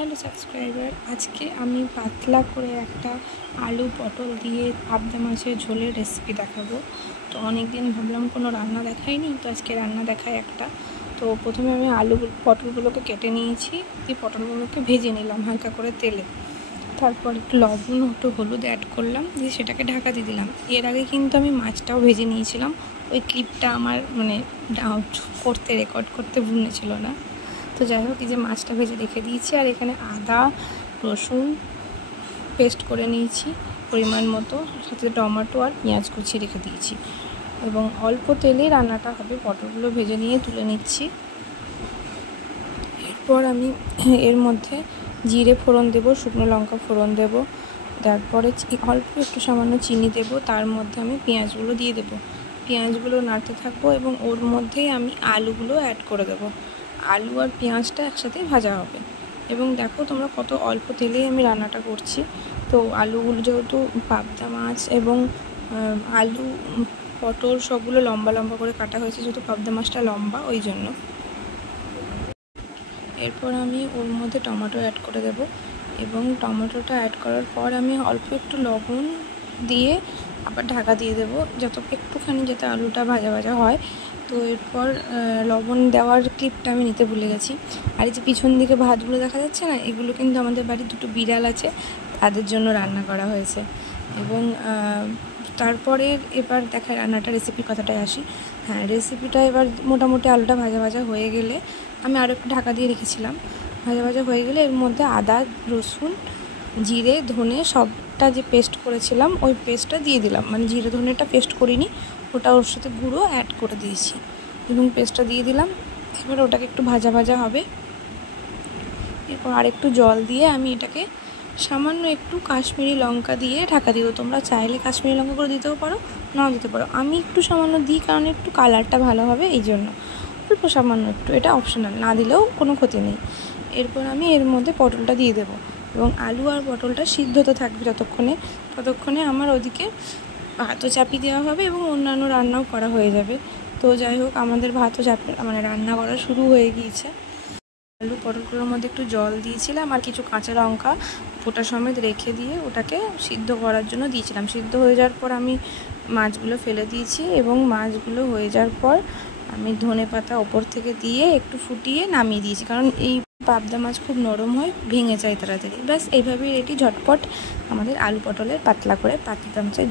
Hello subscriber, আজকে আমি পাতলা করে একটা আলু পটল দিয়ে পাবদা মাছের ঝোলের রেসিপি দেখাবো। তো অনেক দিন ভাবলাম কোনো রান্না দেখাইনি, তো আজকে রান্না দেখায় একটা। তো প্রথমে আমি পটলগুলোকে কেটে নিয়েছি, দিয়ে পটলগুলোকে ভেজে নিলাম হালকা করে তেলে। তারপর একটু লবণ একটু হলুদ অ্যাড করলাম, দিয়ে সেটাকে ঢাকা দিয়ে দিলাম। এর আগে কিন্তু আমি মাছটাও ভেজে নিয়েছিলাম, ওই ক্লিপটা আমার রেকর্ড করতে ভুলে ছিল না। তো যাই হোক, এই যে মাছটা ভেজে রেখে দিয়েছি, আর এখানে আদা রসুন পেস্ট করে নিয়েছি পরিমাণ মতো, সাথে টমেটো আর পেঁয়াজ কুচিয়ে রেখে দিয়েছি, এবং অল্প তেলে রান্নাটা হবে। পটলগুলো ভেজে নিয়ে তুলে নিচ্ছি। এরপর আমি এর মধ্যে জিরে ফোড়ন দেব, শুকনো লঙ্কা ফোড়ন দেব, তারপরে অল্প একটু সামান্য চিনি দেব, তার মধ্যে আমি পেঁয়াজগুলো দিয়ে দেব। পেঁয়াজগুলো নাড়তে থাকবো এবং ওর মধ্যেই আমি আলুগুলো অ্যাড করে দেবো। আলু আর পেঁয়াজটা একসাথেই ভাজা হবে। এবং দেখো তোমরা কত অল্প তেলেই আমি রান্নাটা করছি। তো আলুগুলো যেহেতু পাবদা মাছ এবং আলু পটল সবগুলো লম্বা লম্বা করে কাটা হয়েছে, যেহেতু পাবদা মাছটা লম্বা, ওই জন্য। এরপর আমি ওর মধ্যে টমেটো অ্যাড করে দেব, এবং টমেটোটা অ্যাড করার পর আমি অল্প একটু লবণ দিয়ে আবার ঢাকা দিয়ে দেবো, একটুখানি যাতে আলুটা ভাজা ভাজা হয়। তো এরপর লবণ দেওয়ার ক্লিপটা আমি নিতে ভুলে গেছি। আর এই যে পিছন দিকে ভাতগুলো দেখা যাচ্ছে না, এগুলো কিন্তু আমাদের বাড়ির দুটো বিড়াল আছে, তাদের জন্য রান্না করা হয়েছে। এবং তারপরে এবার দেখা রান্নাটা রেসিপির কথাটায় আসি। হ্যাঁ, রেসিপিটা এবার মোটামুটি আলুটা ভাজা ভাজা হয়ে গেলে, আমি আরও একটু ঢাকা দিয়ে রেখেছিলাম, ভাজা ভাজা হয়ে গেলে এর মধ্যে আদা রসুন জিরে ধনে সবটা যে পেস্ট করেছিলাম ওই পেস্টটা দিয়ে দিলাম। মানে জিরে ধনেটা পেস্ট করিনি, ওটা ওর সাথে গুঁড়ো অ্যাড করে দিয়েছি এবং পেস্টটা দিয়ে দিলাম। এবার ওটাকে একটু ভাজা ভাজা হবে। এরপর আর একটু জল দিয়ে আমি এটাকে সামান্য একটু কাশ্মীরি লঙ্কা দিয়ে ঢাকা দিব। তোমরা চাইলে কাশ্মীরি লঙ্কা করে দিতেও পারো, নাও দিতে পারো। আমি একটু সামান্য দিই, কারণ একটু কালারটা ভালো হবে, এই জন্য অল্প সামান্য একটু, এটা অপশনাল, না দিলেও কোনো ক্ষতি নেই। এরপর আমি এর মধ্যে পটলটা দিয়ে দেবো, এবং আলু আর পটলটা সিদ্ধ হতে থাকবে ততক্ষণে আমার ওদিকে ভাতও চাপিয়ে দেওয়া হবে এবং অন্যান্য রান্নাও করা হয়ে যাবে। তো যাই হোক, আমাদের ভাতও রান্না করা শুরু হয়ে গিয়েছে। আলু পটলগুলোর মধ্যে একটু জল দিয়েছিলাম আর কিছু কাঁচা লঙ্কা ফোঁটা সমেত রেখে দিয়ে ওটাকে সিদ্ধ করার জন্য দিয়েছিলাম। সিদ্ধ হয়ে যাওয়ার পর আমি মাছগুলো ফেলে দিয়েছি, এবং মাছগুলো হয়ে যাওয়ার পর আমি ধনেপাতা ওপর থেকে দিয়ে একটু ফুটিয়ে নামিয়ে দিয়েছি, কারণ এই পাবদা মাছ খুব নরম হয়, ভেঙে যায় তাড়াতাড়ি। ব্যাস এইভাবেই রেডি ঝটপট আমাদের আলু পটলের পাতলা করে পাবদা মাছের